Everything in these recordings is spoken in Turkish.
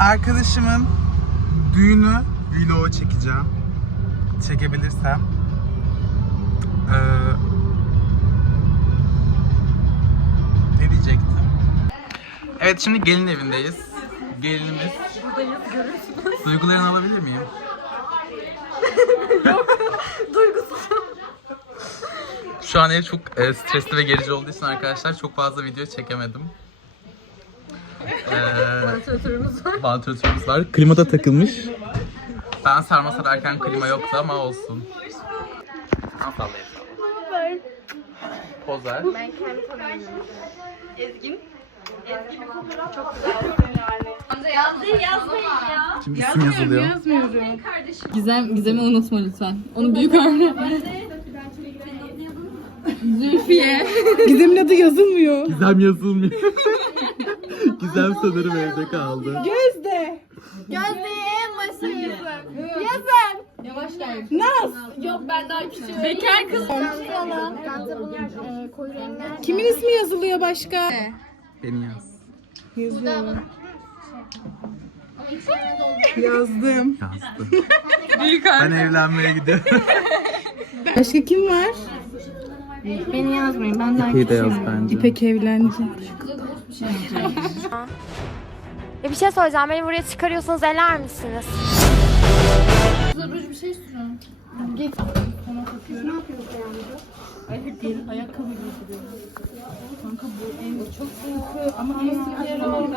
Arkadaşımın düğünü vlogu çekeceğim. Çekebilirsem. Ee, ne diyecektim? Evet şimdi gelin evindeyiz. Gelinimiz. Duygularını alabilir miyim? Duygusal. Şu an ev çok e, stresli ve gerici olduğu için arkadaşlar çok fazla video çekemedim. Vantilatörümüz var. vantilatörümüz var. Klima da takılmış. Ben sarma sararken klima yoktu ama olsun. Al Poz ver. Ben kendi tanımıyorum. Ezgin. Ezgi bir fotoğraf çok güzel. Yazdı yazmayın ya. Şimdi isim yazılıyor. Gizem, Gizem'i unutma lütfen. Onu büyük harfle. Zülfiye. Gizem'in adı yazılmıyor. Gizem yazılmıyor. Gizem sanırım evde kaldı. Gözde. Gözde'ye masayı Yavaş gel. Naz. Yok ben daha küçüğüm. Bekar kız. Renkler. Kimin ismi yazılıyor başka? Beni yaz. Yazıyorum. Yazdım. Yazdı. Büyük Ben evlenmeye gidiyorum. Başka kim var? Beni yazmayın ben daha İyi de yaz bence. İpek evlendi. Ya bir şey söyleyeceğim. Beni buraya çıkarıyorsanız eler misiniz? Ruj bir şey sürün. Hayır değil, ayakkabı giydiriyor. Kanka bu en çok sıkı ama en sıkı yer o.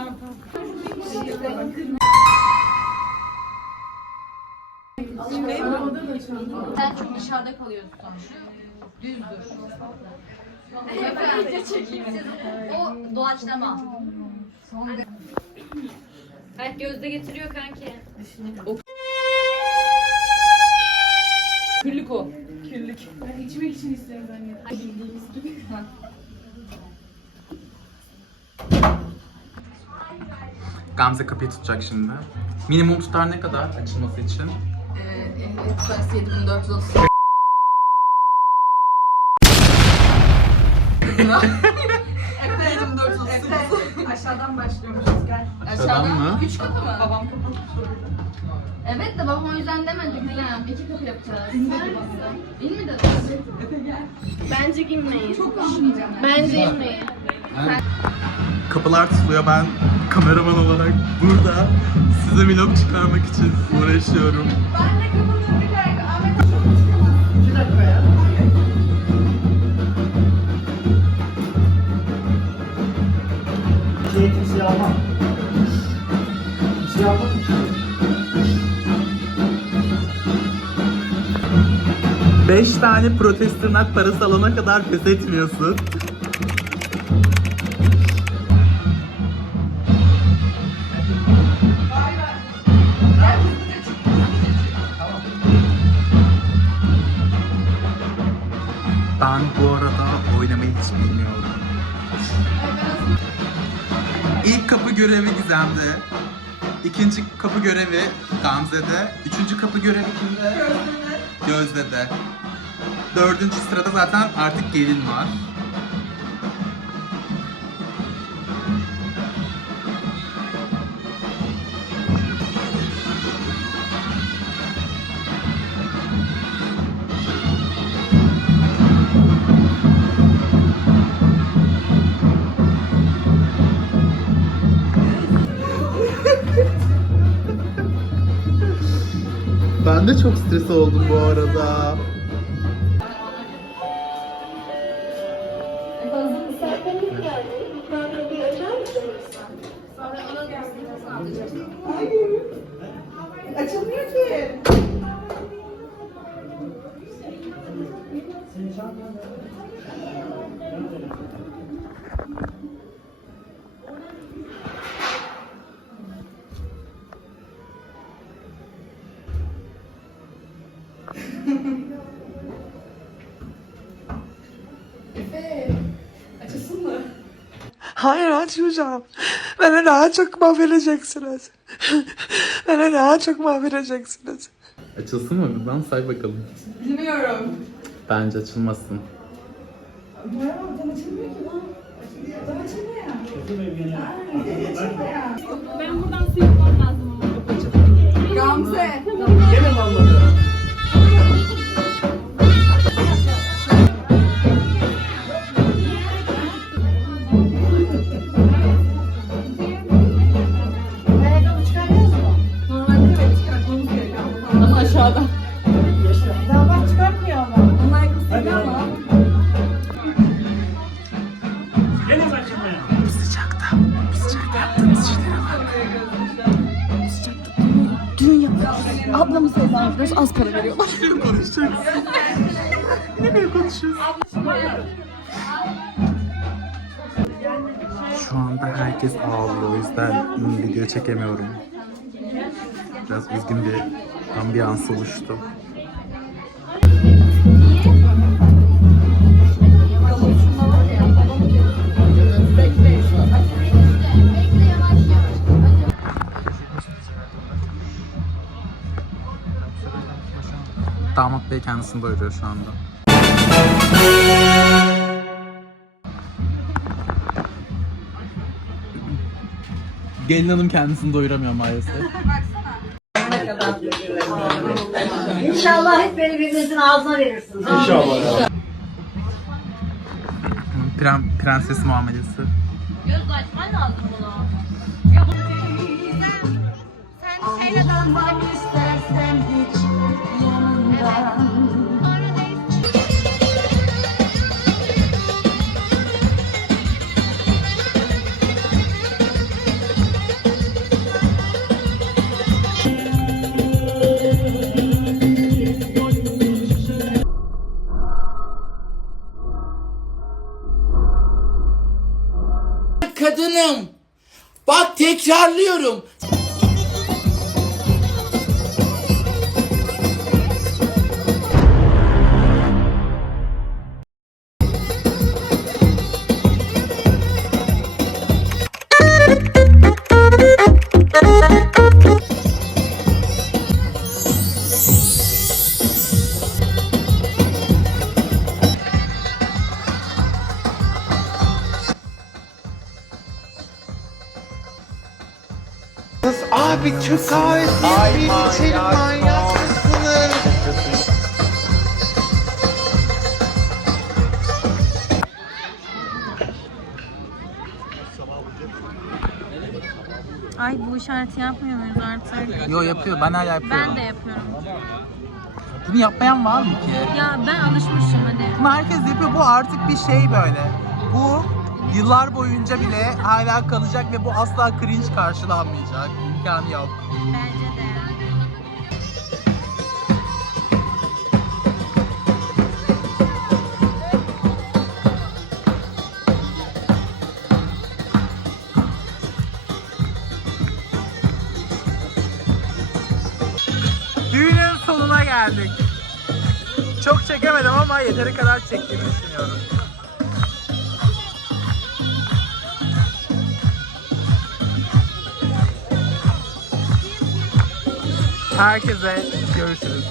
Sen çok dışarıda kalıyorsun. Düz dur. Ben video çekeyim. O doğaçlama. Son gözde getiriyor kanki. Küllük o. Küllük. Ben içmek için isterim ben ya. Bildiğimiz gibi. Gamze kapıyı tutacak şimdi. Minimum tutar ne kadar açılması için? Ee, en 7430. lira. Efendim 430. Aşağıdan başlıyormuşuz gel. Aşağıdan mı? Üç kapı mı? Babam kapatmış. Evet de babam o yüzden demedi Gülem. İki kapı yapacağız. İnmedi babam. İnmedi gel. Bence inmeyin. Çok konuşmayacağım. Bence inmeyin. Evet. Kapılar tutuluyor ben kameraman olarak burada size vlog çıkarmak için uğraşıyorum. Ben de kapının bir dakika Ahmet 2 dakika ya. Beş tane protest tırnak parası alana kadar pes etmiyorsun. Ben bu arada oynamayı hiç bilmiyorum. İlk kapı görevi Gizem'de. İkinci kapı görevi Gamze'de. Üçüncü kapı görevi kimde? Gözde'de. Dördüncü sırada zaten artık gelin var. De çok stres oldum bu arada. Açılmıyor ki. Hayır açmayacağım. Beni daha çok mahvedeceksiniz. Beni daha çok mahvedeceksiniz. Açılsın mı? Buradan say bakalım. Bilmiyorum. Bence açılmasın. Ben buradan su yapmam lazım ama. Gamze. Gene mi anladı? Ama Az para veriyorlar. Şu anda herkes ağlıyor o yüzden video çekemiyorum. Biraz üzgün bir ambiyans oluştu. Bey kendisini doyuruyor şu anda. Gelin hanım kendisini doyuramıyor maalesef. İnşallah hep beni birbirinizin ağzına verirsiniz. İnşallah ya. Pren, prenses muamelesi. Göz açman lazım bunu. Almak istersen hiç yanımdan. Kadınım. Bak tekrarlıyorum. Yapayım içelim manyak mısınız? Ay bu işareti yapmıyor muyuz artık? Yo yapıyor ben hala yapıyorum. Ben de yapıyorum. Bunu yapmayan var mı ki? Ya ben alışmışım hadi. Bunu herkes yapıyor. Bu artık bir şey böyle. Bu yıllar boyunca bile hala kalacak ve bu asla cringe karşılanmayacak. İmkanı yok. Bence de. Düğünün sonuna geldik. Çok çekemedim ama yeteri kadar çektiğimi düşünüyorum. Herkese görüşürüz.